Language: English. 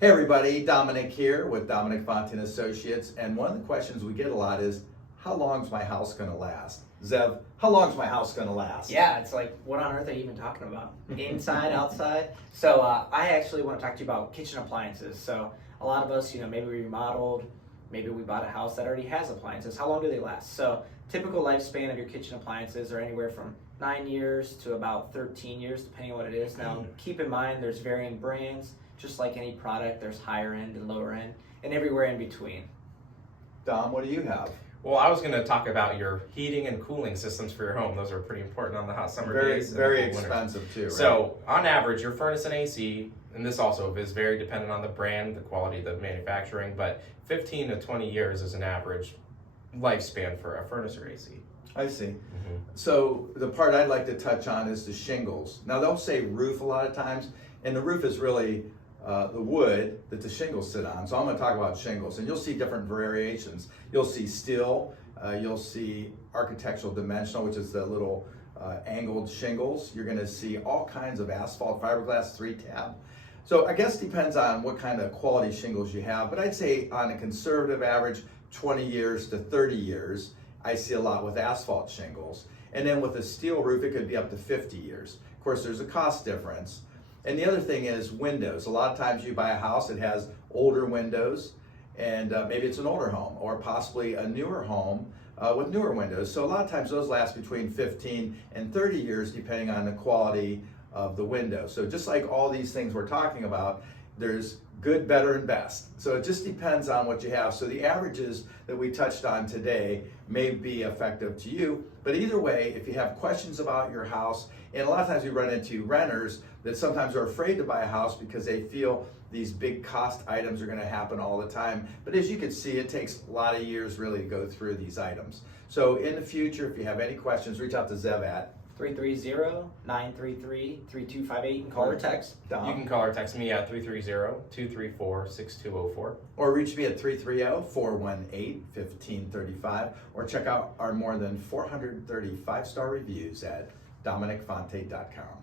Hey everybody, Dominic here with Dominic, Fonte and Associates, and one of the questions we get a lot is, how long's my house gonna last? Zev, how long's my house gonna last? Yeah, it's like, what on earth are you even talking about? Inside, outside? So I actually want to talk to you about kitchen appliances. So a lot of us, maybe we remodeled, maybe we bought a house that already has appliances. How long do they last? So typical lifespan of your kitchen appliances are anywhere from 9 years to about 13 years, depending on what it is. Now, keep in mind, there's varying brands. Just like any product, there's higher end and lower end, and everywhere in between. Dom, what do you have? Well, I was going to talk about your heating and cooling systems for your home. Those are pretty important on the hot summer days. Very expensive too, right? So, on average, your furnace and AC, and this also is very dependent on the brand, the quality, the manufacturing, but 15 to 20 years is an average lifespan for a furnace or AC. I see. So the part I'd like to touch on is the shingles. Now they'll say roof a lot of times, and the roof is really the wood that the shingles sit on. So I'm going to talk about shingles, and you'll see different variations. You'll see steel, you'll see architectural dimensional, which is the little angled shingles. You're going to see all kinds of asphalt, fiberglass, 3-tab. So I guess it depends on what kind of quality shingles you have, but I'd say on a conservative average, 20 years to 30 years, I see a lot with asphalt shingles. And then with a steel roof, it could be up to 50 years. Of course, there's a cost difference. And the other thing is windows. A lot of times you buy a house that has older windows, and maybe it's an older home, or possibly a newer home with newer windows. So a lot of times those last between 15 and 30 years, depending on the quality of the window. So just like all these things we're talking about, there's good, better, and best. So it just depends on what you have. So the averages that we touched on today may be effective to you, but either way, if you have questions about your house, and a lot of times we run into renters that sometimes are afraid to buy a house because they feel these big cost items are going to happen all the time. But as you can see, it takes a lot of years really to go through these items. So in the future, if you have any questions, reach out to Zev at 330-933-3258 and call or text. Dom. You can call or text me at 330-234-6204. Or reach me at 330-418-1535, or check out our more than 430 5-star reviews at dominicfonte.com.